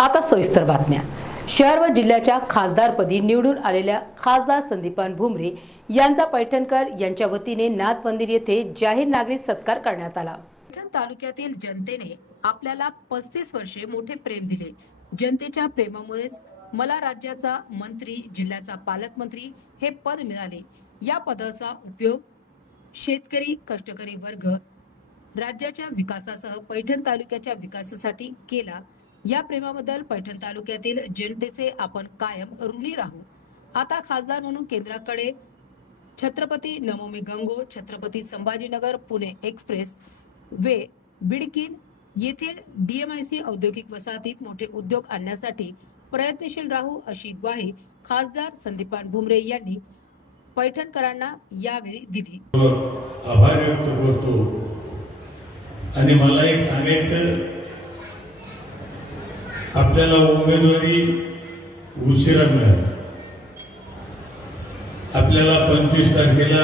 आता सविस्तर बातम्या. शहर व जिल्ह्याच्या खासदारपदी निवडून आलेल्या खासदार संदीपान भुमरे यांचा पैठणकर यांच्या वतीने नाथ मंदिर येथे जाहीर नागरिक सत्कार करण्यात आला. पैठण तालुक्यातील जनतेने आपल्याला पस्तीस वर्षे मोठे प्रेम दिले. जनतेच्या प्रेमामुळेच मला राज्याचा मंत्री जिल्ह्याचा पालकमंत्री हे पद मिळाले. या पदाचा उपयोग शेतकरी कष्टकरी वर्ग राज्याच्या विकासासह पैठण तालुक्याच्या विकासासाठी केला. या प्रेमाबद्दल पैठण तालुक्यातील जनतेचे आपण कायम ऋणी राहू. आता खासदार म्हणून केंद्राकडे छत्रपती नमोमी गंगो छत्रपती संभाजीनगर पुणे एक्सप्रेस वे बिडकिन येथील डीएमआयसी औद्योगिक वसाहतीत मोठे उद्योग आणण्यासाठी प्रयत्नशील राहू अशी ग्वाही खासदार संदीपान भुमरे यांनी पैठणकरांना यावेळी दिली. आभार व्यक्त करतो. आणि मला एक सांगायचं आपल्याला उमेदवारी उशिरा मिळाली. आपल्याला पंचवीस तारखेला